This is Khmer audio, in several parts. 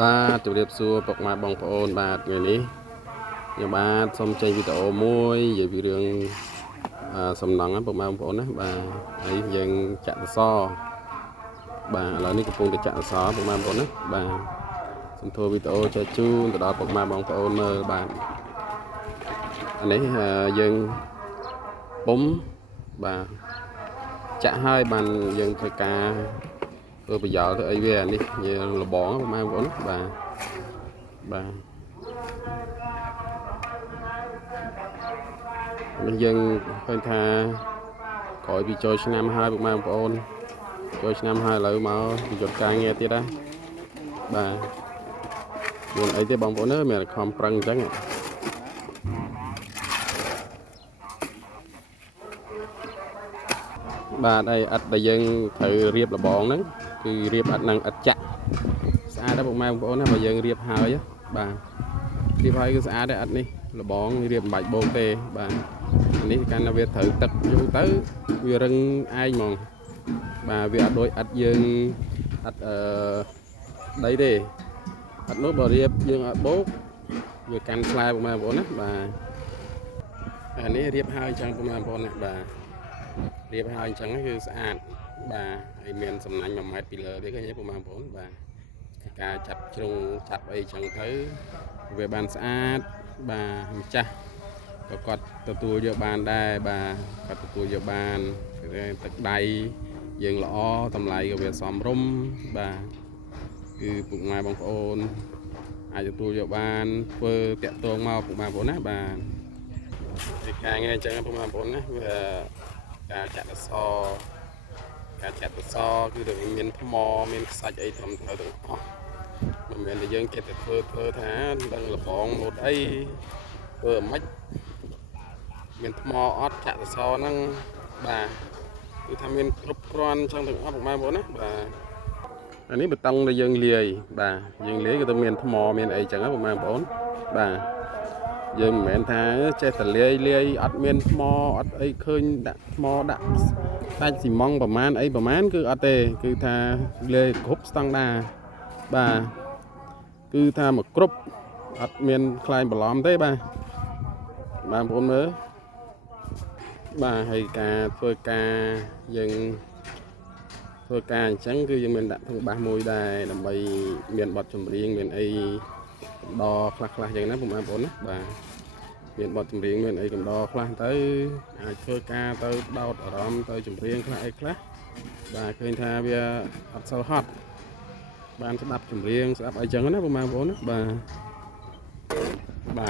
បាទជម្រាបសួរពុកម៉ែបងប្អូនបាទថ្ងៃនេះខ្ញុំបាទសូមចេញវីដេអូមួយនិយាយពីរឿងសំណង់ពុកម៉ែបងប្អូនណាបាទហើយយើងចាក់សសរបាទឥឡូវនេះកំពុងតែចាក់សសរពុកម៉ែបងប្អូនណាបាទសូមធ្វើវីដេអូចែកជូនទៅដល់ពុកម៉ែបងប្អូនមើលបាទនេះយើងពុំបាទចាក់ហើយបានយើងធ្វើការធ្វើប្រយោលទៅអីវានេះយើងលបងពុកម៉ែបងប្អូនបាទនេះយើងឃើញថាក្រោយពីចូលឆ្នាំហើយពុកម៉ែបងប្អូនចូលឆ្នាំហើយឥឡូវមកប្រយុទ្ធការងារទៀតណាបាទមានអីទេបងប្អូនអើយមានខំប្រឹងអញ្ចឹងបាទហើយឥដ្ឋដែលយើងត្រូវរៀបលបងហ្នឹងគឺរៀបឥដ្ឋនឹងឥដ្ឋចាក់ស្អាតដែរពុកម៉ែបងប្អូនណាបើយើងរៀបហើយបាទរៀបហើយគឺស្អាតដែរឥដ្ឋនេះលបងរៀបមិនបាច់បូកទេបាទនេះកាន់តែវាត្រូវទឹកយូរទៅវារឹងឯងហ្មងបាទវាអត់ដូចឥដ្ឋយើងឥដ្ឋដីទេឥដ្ឋនោះបើរៀបយើងអត់បូកវាកាន់ស្លែពុកម៉ែបងប្អូនណាបាទអានេះរៀបហើយអញ្ចឹងពុកម៉ែបងប្អូនណាបាទរៀបហើយអញ្ចឹងគឺស្អាតបាទហើយមានសំណាញ់1ម៉ែត្រពីលើវាឃើញទេពុកម៉ែបងប្អូនបាទការចាប់ជ្រុងចាប់អីអញ្ចឹងទៅវាបានស្អាតបាទម្ចាស់ក៏គាត់ទទួលយកបានដែរបាទគាត់ទទួលយកបានទឹកដៃយើងល្អតម្លៃក៏វាសមរម្យបាទគឺពុកម៉ែបងប្អូនអាចទទួលយកបានធ្វើតាក់ទងមកពុកម៉ែបងប្អូនណាបាទពីការងារអញ្ចឹងពុកម៉ែបងប្អូនណាវាការចាក់សសរគឺតែមានថ្មមានខ្សាច់អីត្រឹមត្រូវទាំងអស់មិនមែនតែយើងចេះតែធ្វើថាដឹងលបងម៉ូតអីធ្វើមិនមានថ្មអត់ចាក់សសរហ្នឹងបាទគឺថាមានគ្រប់គ្រាន់ចឹងទាំងអស់ពុកម៉ែបងប្អូនណាបាទអានេះបេតុងដែលយើងលាយបាទយើងលាយក៏ទៅមានថ្មមានអីចឹងណាពុកម៉ែបងប្អូនបាទយើងមិនមែនថាចេះតែលាយអត់មានថ្មអត់អីឃើញដាក់ថ្មដាក់សាច់ស៊ីម៉ងប្រមាណអីប្រមាណគឺអត់ទេគឺថាលាយគ្រប់ស្តង់ដារបាទគឺថាមកគ្រប់អត់មានខ្លែងបន្លំទេបាទបងប្អូនមើលបាទហើយការធ្វើការយើងធ្វើការអញ្ចឹងគឺយើងមានដាក់ធុងបាសមួយដែរដើម្បីមានបទចម្រៀងមានអីកំដរខ្លះយ៉ាងណាបងប្អូនណាបាទមានបទចម្រៀងមានអីកំដរខ្លះទៅអាចធ្វើការទៅដោតអារម្មណ៍ទៅចម្រៀងខ្លះអីខ្លះបាទឃើញថាវាអត់សូវហត់បានស្ដាប់ចម្រៀងស្ដាប់អីចឹងណាបងប្អូនណាបា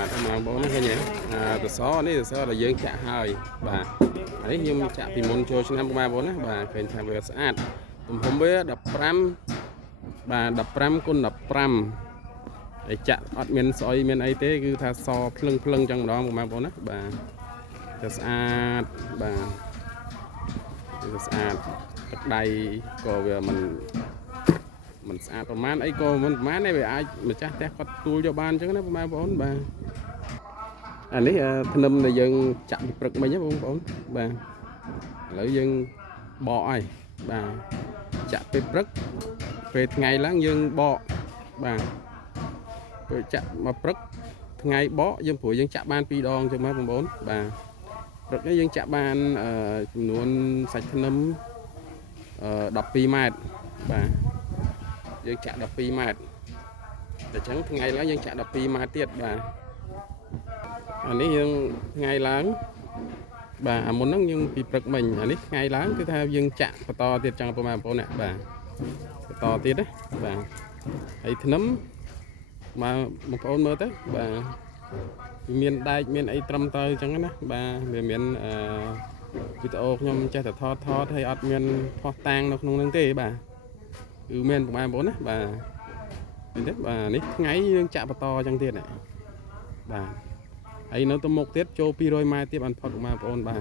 ទបងប្អូនណាឃើញទេសសរនេះសសរដែលយើងចាក់ហើយបាទអានេះខ្ញុំចាក់ពីមុនចូលឆ្នាំបងប្អូនណាបាទឃើញថាវាស្អាតទំហំវា15បាទ15 x 15ហើយចាក់អត់មានស្អុយមានអីទេគឺថាសភ្លឹងចឹងម្ដងបងប្អូនណាបាទវាស្អាតបាទវាស្អាតទឹកដៃក៏វាមិនស្អាតប្រហែលអីក៏មិនប្រហែលទេវាអាចម្ចាស់ផ្ទះគាត់ទួលយកបានអញ្ចឹងណាបងប្អូនបាទអានេះធ្នឹមដែលយើងចាក់ពីព្រឹកមិញណាបងប្អូនបាទឥឡូវយើងបកហើយបាទចាក់ពេលព្រឹកពេលថ្ងៃឡើងយើងបកបាទពេលចាក់មកព្រឹកថ្ងៃបកយើងព្រោះយើងចាក់បាន2ដងចឹងមកបងប្អូនបាទព្រឹកនេះយើងចាក់បានចំនួនសាច់ធ្នឹម12ម៉ែត្របាទយើងចាក់12ម៉ែត្រតែចឹងថ្ងៃឡើងយើងចាក់12ម៉ែត្រទៀតបាទអានេះយើងថ្ងៃឡើងបាទអាមុនហ្នឹងយើងពីព្រឹកមិញអានេះថ្ងៃឡើងគឺថាយើងចាក់បន្តទៀតចឹងបងប្អូនណាបាទបន្តទៀតណាបាទហើយធ្នឹមមកបងប្អូនមើលទៅបាទមានដែកមានអីត្រឹមត្រូវចឹងណាបាទវាមានវីដេអូខ្ញុំចេះតែថតហើយអត់មានផុសតាងនៅក្នុងហ្នឹងទេបាទគឺមានបងប្អូនណាបាទឃើញទេបាទនេះថ្ងៃយើងចាក់បន្តចឹងទៀតណាបាទហើយនៅទៅមុខទៀតចូល200ម៉ែត្រទៀតបានផុតបងប្អូនបាទ